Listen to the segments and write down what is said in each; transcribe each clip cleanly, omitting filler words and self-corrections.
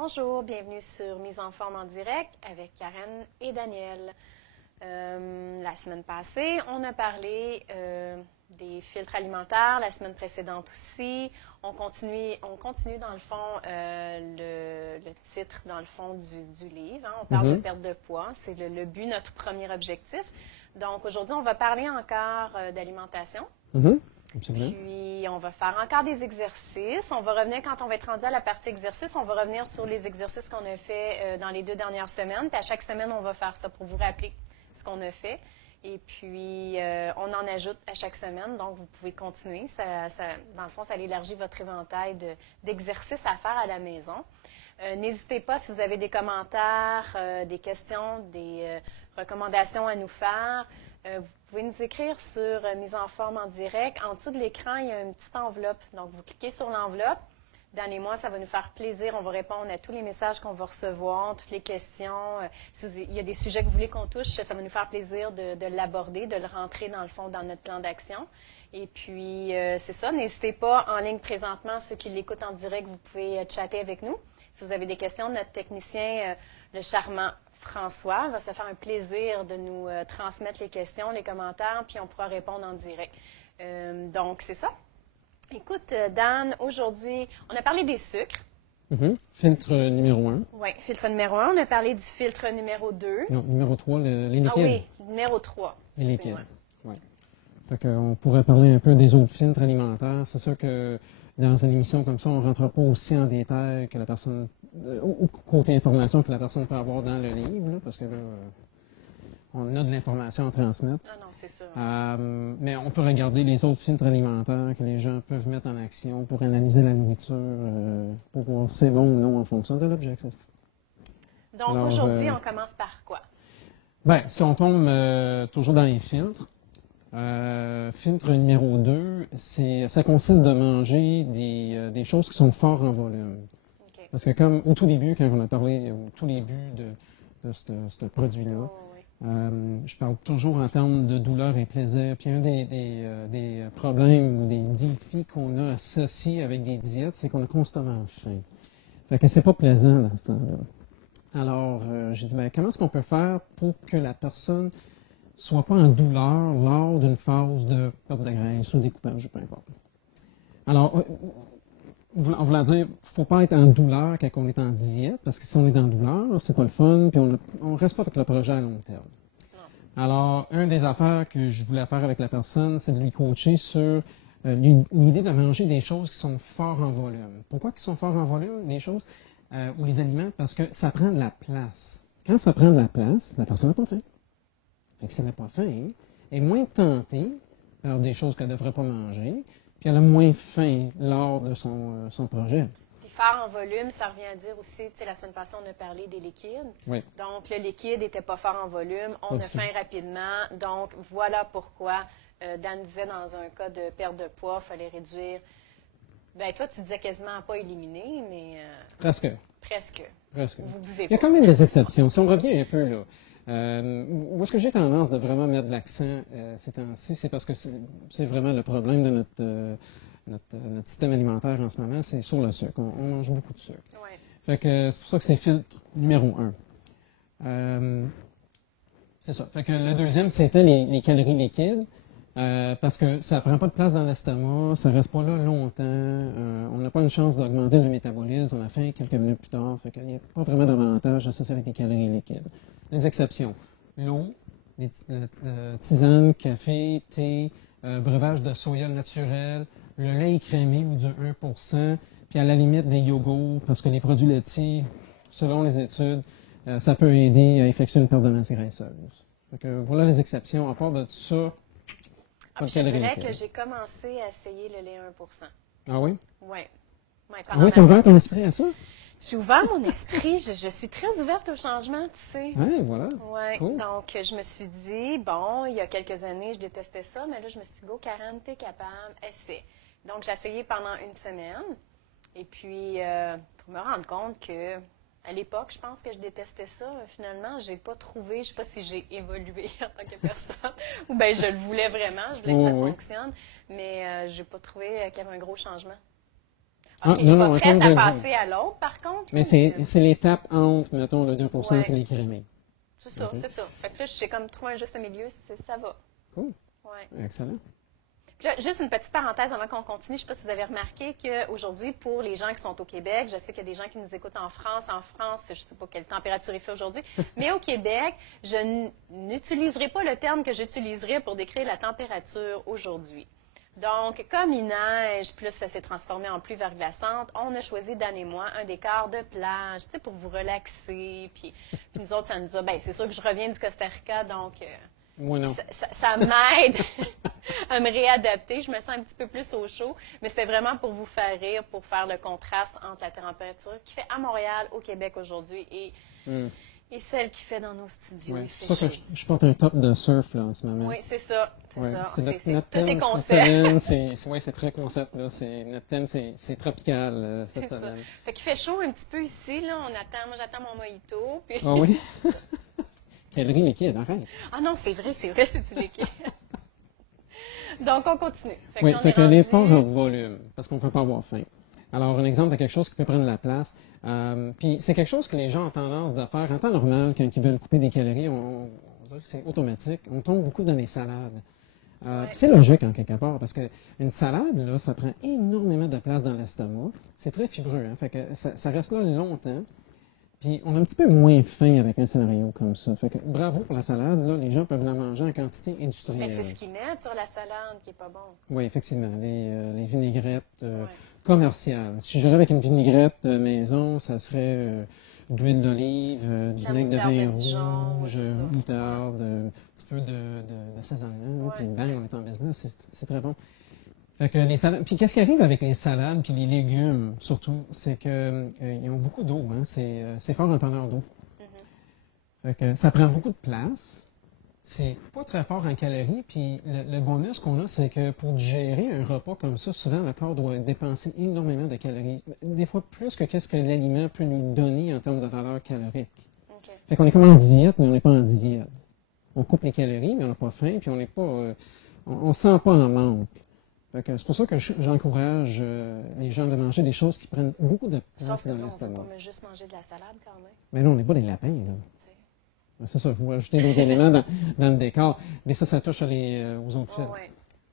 Bonjour, bienvenue sur Mise en forme en direct avec Karen et Daniel. La semaine passée, on a parlé des filtres alimentaires, la semaine précédente aussi. On continue dans le fond le titre dans le fond du livre. Hein. On parle de perte de poids, c'est le but, notre premier objectif. Donc aujourd'hui, on va parler encore d'alimentation. Absolument. Puis, on va faire encore des exercices. On va revenir, quand on va être rendu à la partie exercice, on va revenir sur les exercices qu'on a fait dans les 2 dernières semaines. Puis, à chaque semaine, on va faire ça pour vous rappeler ce qu'on a fait. Et puis, on en ajoute à chaque semaine. Donc, vous pouvez continuer. Dans le fond, ça élargit votre éventail d'exercices à faire à la maison. N'hésitez pas, si vous avez des commentaires, des questions, des recommandations à nous faire. Vous pouvez nous écrire sur Mise en forme en direct. En dessous de l'écran, il y a une petite enveloppe. Donc, vous cliquez sur l'enveloppe. Dan et moi, ça va nous faire plaisir. On va répondre à tous les messages qu'on va recevoir, toutes les questions. Il y a des sujets que vous voulez qu'on touche, ça va nous faire plaisir de l'aborder, de le rentrer dans le fond dans notre plan d'action. Et puis, c'est ça. N'hésitez pas, en ligne présentement, ceux qui l'écoutent en direct, vous pouvez chatter avec nous. Si vous avez des questions, notre technicien, le charmant François, va se faire un plaisir de nous transmettre les questions, les commentaires, puis on pourra répondre en direct. Donc, c'est ça. Écoute, Dan, aujourd'hui, on a parlé des sucres. Filtre numéro 1. Oui, filtre numéro 1. On a parlé du filtre numéro 2. Non, numéro 3, les liquides. Ah oui, numéro 3. Les liquides. Oui. Fait qu'on pourrait parler un peu des autres filtres alimentaires. C'est sûr que dans une émission comme ça, on ne rentre pas aussi en détail que la personne, ou côté information que la personne peut avoir dans le livre, là, parce que là, on a de l'information à transmettre. Ah non, c'est sûr. Mais on peut regarder les autres filtres alimentaires que les gens peuvent mettre en action pour analyser la nourriture, pour voir si c'est bon ou non en fonction de l'objectif. Donc, aujourd'hui, on commence par quoi? Bien, si on tombe toujours dans les filtres, filtre numéro 2, ça consiste de manger des choses qui sont fortes en volume. Okay. Parce que comme au tout début, quand on a parlé au tout début de ce produit-là, je parle toujours en termes de douleur et plaisir. Puis un des problèmes ou des défis qu'on a associés avec des diètes, c'est qu'on a constamment faim. Fait que c'est pas plaisant dans ce temps-là. Alors, j'ai dit, ben, comment est-ce qu'on peut faire pour que la personne soit pas en douleur lors d'une phase de perte de graisse ou découpage, peu importe. Alors, en voulant dire, il ne faut pas être en douleur quand on est en diète, parce que si on est en douleur, c'est pas le fun, puis on ne reste pas avec le projet à long terme. Non. Alors, une des affaires que je voulais faire avec la personne, c'est de lui coacher sur l'idée de manger des choses qui sont fortes en volume. Pourquoi qui sont fortes en volume, les choses ou les aliments? Parce que ça prend de la place. Quand ça prend de la place, la personne n'a pas faim. Fait que si elle n'a pas faim, elle est moins tentée par des choses qu'elle ne devrait pas manger, puis elle a moins faim lors de son projet. Puis faire en volume, ça revient à dire aussi, tu sais, la semaine passée, on a parlé des liquides. Oui. Donc, le liquide n'était pas fort en volume, on a faim rapidement. Donc, voilà pourquoi Dan disait dans un cas de perte de poids, il fallait réduire. Bien, toi, tu disais quasiment pas éliminer, mais... Presque. Presque. Vous buvez pas. Il y a quand même des exceptions. Si on revient un peu là, où est-ce que j'ai tendance de vraiment mettre de l'accent ces temps-ci, c'est parce que c'est vraiment le problème de notre système alimentaire en ce moment, c'est sur le sucre. On mange beaucoup de sucre. Ouais. Fait que c'est pour ça que c'est filtre numéro 1. C'est ça. Fait que le deuxième, c'était les calories liquides. Parce que ça prend pas de place dans l'estomac, ça reste pas là longtemps, on n'a pas une chance d'augmenter le métabolisme, on a faim quelques minutes plus tard, fait qu'il n'y a pas vraiment d'avantage associé avec les calories liquides. Les exceptions, l'eau, les tisanes, café, thé, breuvage de soya naturel, le lait écrémé ou du 1%, puis à la limite des yogourts, parce que les produits laitiers, selon les études, ça peut aider à effectuer une perte de masse graisseuse. Fait que voilà les exceptions. À part de ça, je dirais que j'ai commencé à essayer le lait 1%. Ah oui? Oui. Oui, tu as ouvert ton esprit à ça? J'ai ouvert mon esprit. Je suis très ouverte au changement, tu sais. Oui, voilà. Oui. Cool. Donc, je me suis dit, bon, il y a quelques années, je détestais ça, mais là, je me suis dit, go, Karen, t'es capable, essaie. Donc, j'ai essayé pendant une semaine. Et puis, pour me rendre compte que, à l'époque, je pense que je détestais ça. Finalement, j'ai pas trouvé, je ne sais pas si j'ai évolué en tant que personne, ou bien je le voulais vraiment, je voulais que ça fonctionne, mais j'ai pas trouvé qu'il y avait un gros changement. OK, je suis pas prête à passer à l'autre, par contre. Mais c'est l'étape entre, mettons, le 2% et l'écrémé. C'est ça, c'est ça. Fait que là, j'ai comme trouvé un juste milieu, ça va. Cool. Ouais. Excellent. Puis là, juste une petite parenthèse avant qu'on continue. Je ne sais pas si vous avez remarqué qu'aujourd'hui, pour les gens qui sont au Québec, je sais qu'il y a des gens qui nous écoutent en France. En France, je ne sais pas quelle température il fait aujourd'hui, mais au Québec, je n'utiliserai pas le terme que j'utiliserai pour décrire la température aujourd'hui. Donc, comme il neige, plus ça s'est transformé en pluie verglaçante, on a choisi, Dan et moi, un décor de plage, tu sais, pour vous relaxer. Puis nous autres, ça nous a... Bien, c'est sûr que je reviens du Costa Rica, donc... Moi, non. Ça m'aide à me réadapter. Je me sens un petit peu plus au chaud, mais c'était vraiment pour vous faire rire, pour faire le contraste entre la température qui fait à Montréal, au Québec aujourd'hui, et celle qui fait dans nos studios. Oui, c'est pour ça que je porte un top de surf là, en ce moment. Oui, c'est ça. C'est notre tout est thème concept. C'est très concept. Là. Notre thème, c'est tropical cette semaine. Fait qu'il fait chaud un petit peu ici. Là. Moi, j'attends mon mojito. Puis... Ah oui? Calories liquides, arrête. Ah non, c'est vrai, c'est du liquide. Donc, on continue. Fait que l'effort en volume, parce qu'on ne peut pas avoir faim. Alors, un exemple de quelque chose qui peut prendre la place. Puis, c'est quelque chose que les gens ont tendance à faire en temps normal, quand ils veulent couper des calories, on dirait que c'est automatique. On tombe beaucoup dans les salades. C'est logique, en quelque part, parce qu'une salade, là, ça prend énormément de place dans l'estomac. C'est très fibreux, hein, fait que ça reste là longtemps. Puis, on a un petit peu moins faim avec un scénario comme ça. Fait que bravo pour la salade. Là, les gens peuvent la manger en quantité industrielle. Mais c'est ce qu'ils mettent sur la salade qui n'est pas bon. Oui, effectivement. Les vinaigrettes commerciales. Si j'irais avec une vinaigrette maison, ça serait de l'huile d'olive, du vinaigre de vin rouge, moutarde, un petit peu d'assaisonnement. Puis bang, on est en business. C'est très bon. Fait que les salades. Puis qu'est-ce qui arrive avec les salades puis les légumes, surtout, c'est que ils ont beaucoup d'eau, hein. C'est fort en teneur d'eau. Fait que ça prend beaucoup de place. C'est pas très fort en calories. Puis le bonus qu'on a, c'est que pour digérer un repas comme ça, souvent le corps doit dépenser énormément de calories. Des fois plus que qu'est-ce que l'aliment peut nous donner en termes de valeur calorique. Okay. Fait qu'on est comme en diète, mais on n'est pas en diète. On coupe les calories, mais on n'a pas faim, puis on n'est pas, on sent pas en manque. C'est pour ça que j'encourage les gens de manger des choses qui prennent beaucoup de place dans l'estomac. On peut pas juste manger de la salade quand même. Mais là, on n'est pas des lapins, là. C'est ça, il faut ajouter d'autres éléments dans le décor. Mais ça touche aux autres fils.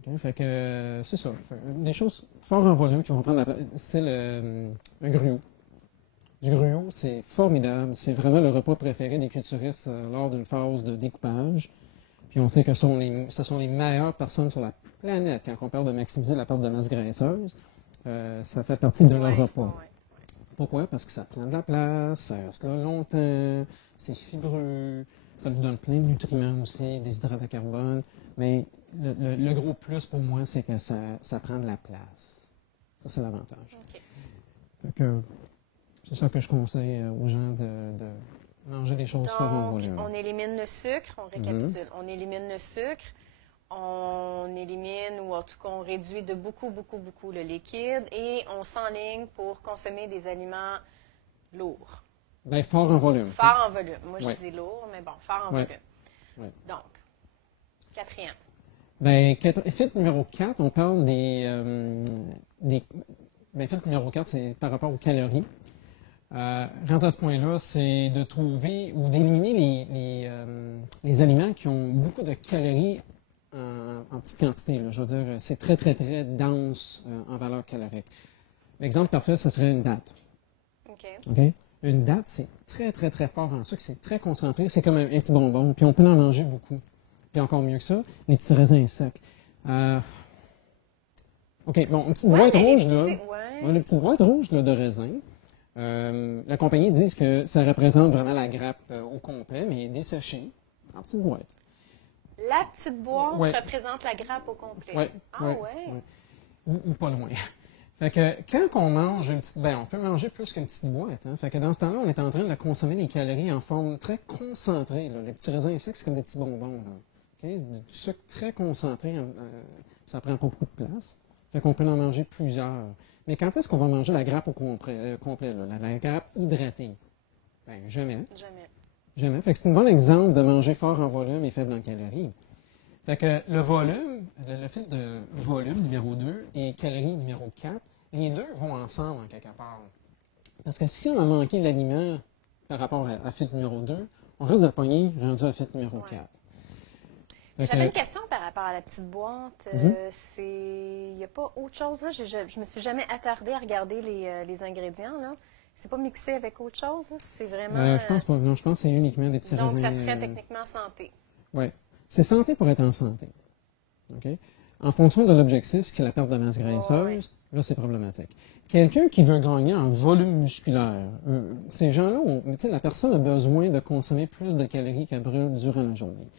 Okay? Fait que c'est ça. Des choses fort en volume qui vont prendre la place. C'est un gruau. Du gruau, c'est formidable. C'est vraiment le repas préféré des culturistes lors d'une phase de découpage. Puis on sait que ce sont les meilleures personnes sur la planète quand on parle de maximiser la perte de masse graisseuse. Ça fait partie de leur repas. Pourquoi? Parce que ça prend de la place, ça reste là longtemps, c'est fibreux, ça nous donne plein de nutriments aussi, des hydrates de carbone. Mais le gros plus pour moi, c'est que ça prend de la place. Ça, c'est l'avantage. C'est ça que je conseille aux gens de manger des choses fort en volume. On élimine le sucre, on récapitule. On élimine le sucre, on élimine ou en tout cas on réduit de beaucoup le liquide et on s'enligne pour consommer des aliments lourds. Bien, fort en volume. Fort en volume. Moi, je dis lourd, mais bon, fort en volume. Donc, quatrième. Bien, fit numéro 4, on parle fit numéro 4, c'est par rapport aux calories. Rendu à ce point-là, c'est de trouver ou d'éliminer les aliments qui ont beaucoup de calories en petite quantité. Là. Je veux dire, c'est très dense en valeur calorique. L'exemple parfait, ce serait une date. OK? Une date, c'est très fort en sucre, c'est très concentré, c'est comme un petit bonbon, puis on peut en manger beaucoup. Puis encore mieux que ça, les petits raisins secs. OK, bon, une petite boîte rouge, là. Une petite boîte rouge là, de raisins. La compagnie dit que ça représente vraiment la grappe au complet, mais desséchée, en petite boîte. La petite boîte représente la grappe au complet. Ou pas loin. Fait que quand on mange une petite... on peut manger plus qu'une petite boîte. Hein? Fait que dans ce temps-là, on est en train de consommer les calories en forme très concentrée. Là. Les petits raisins secs, c'est comme des petits bonbons. Là. Okay? Du sucre très concentré, ça prend pas beaucoup de place. Fait qu'on peut en manger plusieurs. Mais quand est-ce qu'on va manger la grappe au complet là? La grappe hydratée? Jamais. Fait que c'est un bon exemple de manger fort en volume et faible en calories. Fait que le volume, le fil de volume numéro 2 et calories numéro 4, les deux vont ensemble en quelque part. Parce que si on a manqué l'aliment par rapport à fit numéro 2, on risque de le pogner rendu à fit numéro 4. J'avais une question par rapport à la petite boîte. Il n'y a pas autre chose, là? Je me suis jamais attardée à regarder les ingrédients, là. C'est pas mixé avec autre chose, là? C'est vraiment... je pense pas. Non, je pense que c'est uniquement des petits raisins. Donc, ça serait techniquement santé. Oui. C'est santé pour être en santé. OK? En fonction de l'objectif, ce qui est la perte de masse graisseuse, là, c'est problématique. Quelqu'un qui veut gagner en volume musculaire, ces gens-là, la personne a besoin de consommer plus de calories qu'elle brûle durant la journée.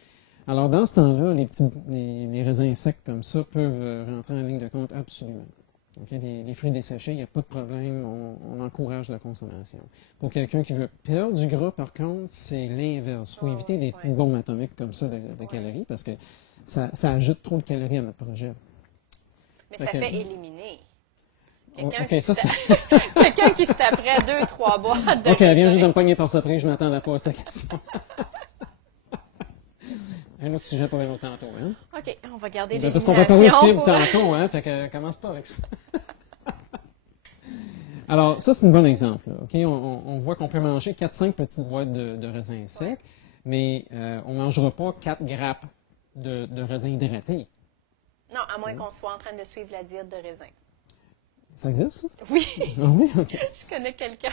Alors, dans ce temps-là, les raisins secs comme ça peuvent rentrer en ligne de compte absolument. Okay? Les fruits desséchés, il n'y a pas de problème, on encourage la consommation. Pour quelqu'un qui veut perdre du gras, par contre, c'est l'inverse. Il faut éviter des petites bombes atomiques comme ça de calories parce que ça ajoute trop de calories à notre projet. Mais ça fait éliminer. Quelqu'un qui se taperait 2-3 boîtes de OK, elle vient juste de me pogner par surprise, je m'attendais pas à sa question. Un autre sujet pour un autre tantôt, hein? OK, on va garder l'élimination. Parce qu'on va parler de fibres tantôt, hein? Fait que commence pas avec ça. Alors, ça, c'est un bon exemple. Là, OK? On voit qu'on peut manger 4-5 petites boîtes de raisins secs, mais on ne mangera pas 4 grappes de raisins hydratés. Non, à moins qu'on soit en train de suivre la diète de raisin. Ça existe, ça? Oui. Ah oui? OK. Je connais quelqu'un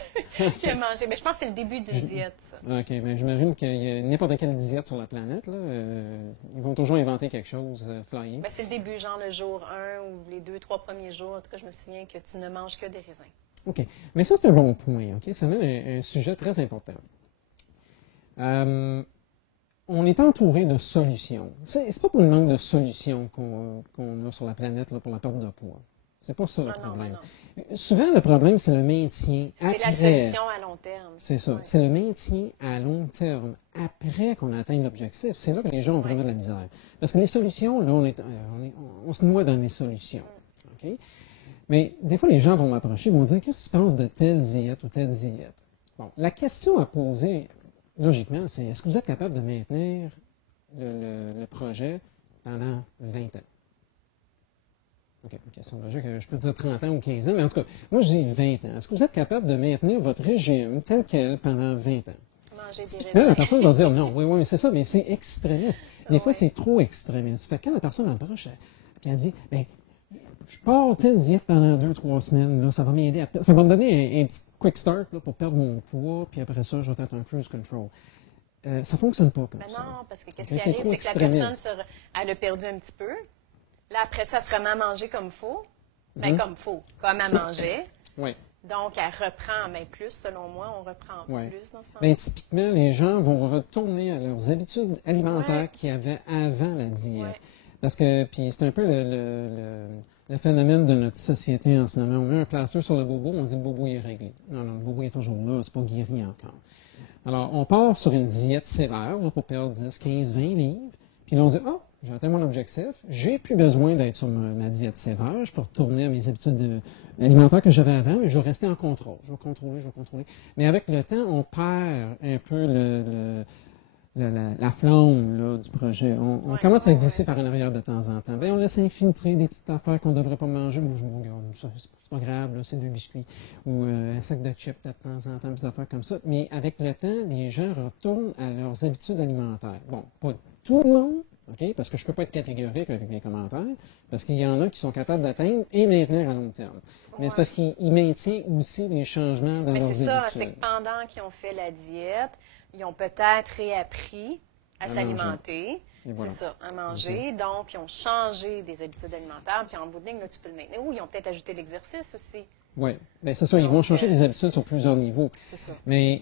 qui a mangé. Mais je pense que c'est le début d'une diète, ça. OK. Bien, j'imagine qu'il y a n'importe quelle diète sur la planète, là, ils vont toujours inventer quelque chose, flyer. Ben, c'est le début, genre le jour 1 ou les 2-3 premiers jours. En tout cas, je me souviens que tu ne manges que des raisins. OK. Mais ça, c'est un bon point. OK? Ça mène un sujet très important. On est entouré de solutions. C'est pas pour le manque de solutions qu'on a sur la planète là, pour la perte de poids. C'est pas ça le problème. Non. Souvent, le problème, c'est le maintien après. C'est la solution à long terme. C'est ça. Ouais. C'est le maintien à long terme après qu'on atteigne l'objectif. C'est là que les gens ont vraiment de la misère. Parce que les solutions, là, on se noie dans les solutions. OK? Mais des fois, les gens vont m'approcher et vont dire « Qu'est-ce que tu penses de telle diète ou telle diète? » Bon, la question à poser, logiquement, c'est est-ce que vous êtes capable de maintenir le projet pendant 20 ans? OK, une question logique, je peux dire 30 ans ou 15 ans, mais en tout cas, moi je dis 20 ans. Est-ce que vous êtes capable de maintenir votre régime tel quel pendant 20 ans? Manger des raisins. Là, la personne va dire non, oui, mais c'est ça, mais c'est extrémiste. Des fois, c'est trop extrémiste. Fait que quand la personne approche, puis elle dit, bien, je pars telle diète pendant 2-3 semaines, là, ça va m'aider ça va me donner un petit quick start là, pour perdre mon poids, puis après ça, je vais être en cruise control. Ça ne fonctionne pas comme ça. Non, parce que qu'est-ce qui arrive, c'est que la personne, elle a perdu un petit peu. Là, après ça, elle se remet à manger comme il faut. Bien, comme il faut. Comme elle mangeait. Oui. Donc, elle reprend, bien plus, selon moi, on reprend plus dans ce temps-là. Bien, typiquement, les gens vont retourner à leurs habitudes alimentaires qu'il y avait avant la diète. Ouais. Parce que, puis c'est un peu le phénomène de notre société en ce moment. On met un plaster sur le bobo, on dit le bobo est réglé. Non, le bobo est toujours là, c'est pas guéri encore. Alors, on part sur une diète sévère là, pour perdre 10, 15, 20 livres. Puis là, on dit, j'ai atteint mon objectif, j'ai plus besoin d'être sur ma diète sévère, je peux retourner à mes habitudes alimentaires que j'avais avant, mais je vais rester en contrôle. Je vais contrôler. Mais avec le temps, on perd un peu la flamme là, du projet. On commence à glisser par en arrière de temps en temps. Bien, on laisse infiltrer des petites affaires qu'on ne devrait pas manger. Bon, je me regarde, c'est pas grave, là, c'est 2 biscuits. Ou un sac de chips de temps en temps, des affaires comme ça. Mais avec le temps, les gens retournent à leurs habitudes alimentaires. Bon, pas tout le monde, OK? Parce que je ne peux pas être catégorique avec mes commentaires, parce qu'il y en a qui sont capables d'atteindre et maintenir à long terme. Mais c'est parce qu'ils maintiennent aussi les changements dans leurs habitudes. C'est ça, c'est que pendant qu'ils ont fait la diète, ils ont peut-être réappris à s'alimenter. Voilà. C'est ça, à manger. Donc, ils ont changé des habitudes alimentaires. Puis en bout de ligne, là, tu peux le maintenir. Ou ils ont peut-être ajouté l'exercice aussi. Oui, bien c'est ça. Ils vont changer des habitudes sur plusieurs niveaux. C'est ça. Mais